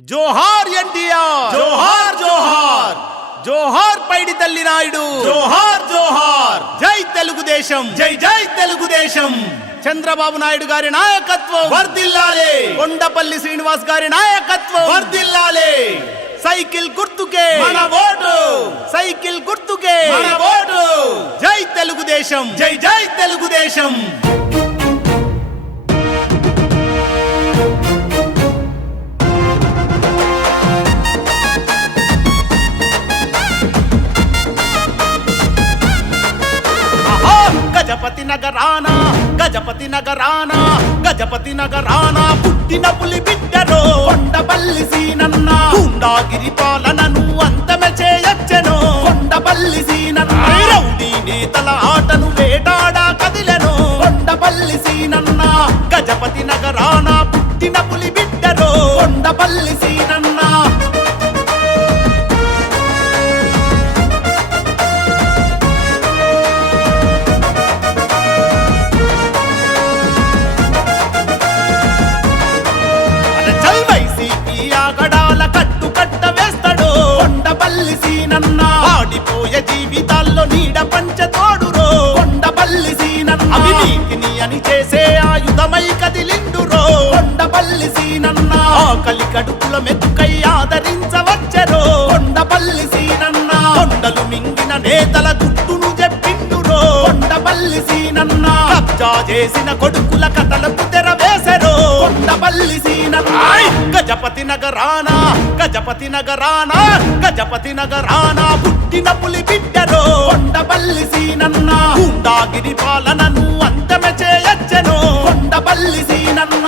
జోహార్ ఎన్టీఆర్, జోహార్ జోహార్, జోహార్ పైడి తల్లి నాయుడు, జోహార్ జోహార్, జై తెలుగుదేశం, జై జై తెలుగుదేశం. చంద్రబాబు నాయుడు గారి నాయకత్వం వర్ధిల్లాలే, కొండపల్లి శ్రీనివాస్ గారి నాయకత్వం వర్ధిల్లాలే. సైకిల్ గుర్తుకే మన ఓటు, సైకిల్ గుర్తుకే మన ఓటు. జై తెలుగుదేశం, జై జై తెలుగుదేశం. ఆహా! గజపతి నగరాన, గజపతి నగరాన, గజపతి నగరాన పుట్టిన పులి బిడ్డరో కొండపల్లి సీనన్న. గుండాగిరి పాలనను అంతమే చేయొచ్చెను కొండపల్లి సీనన్న. రౌడీ నేతల ఆటను వేటాడా కదిలెను కొండపల్లి సీనన్న. గజపతి నగరాన పుట్టిన పులి బిడ్డరో కొండపల్లి సీనన్న. గడాల కట్టు కట్ట వేస్తాడు కొండపల్లి సీనన్న. ఆడిపోయే జీవితాల్లో నీడ పంచతోడురో కొండపల్లి సీనన్న. అవినీతిని అని చేసే ఆయుధమై కదిలిండురో కొండపల్లి సీనన్న. ఆకలి కడుపుల మెతుకై ఆదరించవచ్చరో కొండపల్లి సీనన్న. కొండలు మింగిన నేతల గుట్టును చెప్పిండురో కొండపల్లి సీనన్న. కబ్జా చేసిన కొడుకుల కథలకు తెర వేసెరో కొండపల్లి సీనన్న. గజపతి నగరాన, గజపతి నగరాన, గజపతి నగరాన పుట్టిన పులి బిడ్డరో కొండపల్లి సీనన్న. గుండాగిరి పాలనను అంతమే చేయొచ్చెను కొండపల్లి సీనన్న.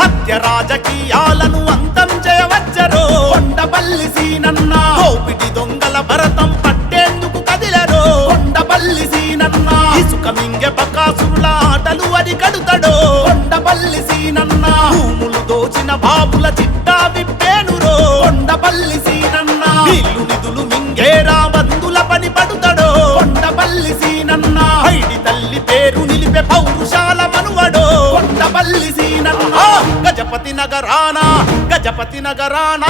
హత్య రాజకీయాలను అంతం చేయవచ్చరో కొండపల్లి సీనన్న. దోపిడి దొంగల భరతం పట్టేందుకు కదిలరో కొండపల్లి సీనన్న. ఇసుక మింగె బకాసురుల ఆటలు అని కడుతడో కొండపల్లి సీనన్న. భూములు దోచిన బాబుల చిట్టా విప్పేనురో కొండపల్లి సీనన్న. నీళ్లు నిధులు మింగేరా బంధుల పని పడుతడో కొండపల్లి సీనన్న. ఐడి తల్లి పేరు నిలిపే పౌరుషాల మనువడో కొండపల్లి సీనన్న. గజపతి నగరాన, గజపతి నగరాన,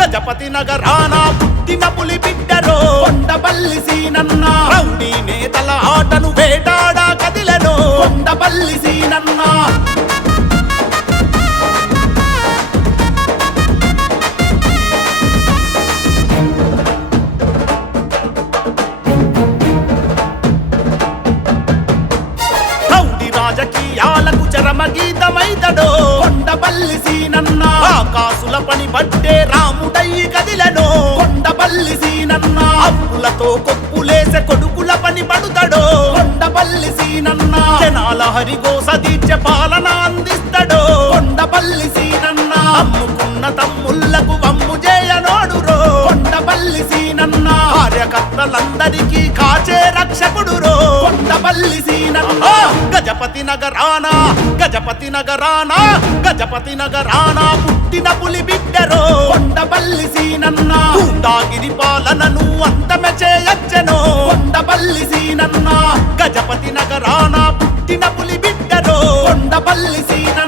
గజపతి నగరాన పుట్టిన పులి బిడ్డరో కొండపల్లి సీనన్న. రౌడీ నేతల ఆటను వేటాడా కదిలెను కొండపల్లి సీనన్న. రౌడీ రాజకీయాలకు చరమగీతమైతడో కొండపల్లి సీనన్న. ఆకాసుల పని పట్టే రాముడయ్యి కదిలెను కొండపల్లి సీనన్న. అప్పులతో కొప్పులేసే కొడుకుల పని పడుతడో కొండపల్లి సీనన్న. జనాల హరిగోస తీర్చే పాలన అందిస్తడో కొండపల్లి సీనన్న. అమ్ముకున్న తమ్ముళ్లకు వమ్ము చేయనోడురో కొండపల్లి సీనన్న. కార్యకర్తలందరికీ కాచే రక్షకుడురో కొండపల్లి సీనన్న. గజపతి నగరాన, గజపతి నగరాన, గజపతి నగరాన పుట్టిన పులి బిడ్డరో కొండపల్లి సీనన్న. గుండాగిరి పాలనను అంతమే చేయొచ్చెను కొండపల్లి సీనన్న. గజపతి నగరాన పుట్టిన పులి బిడ్డరో కొండపల్లి సీనన్న.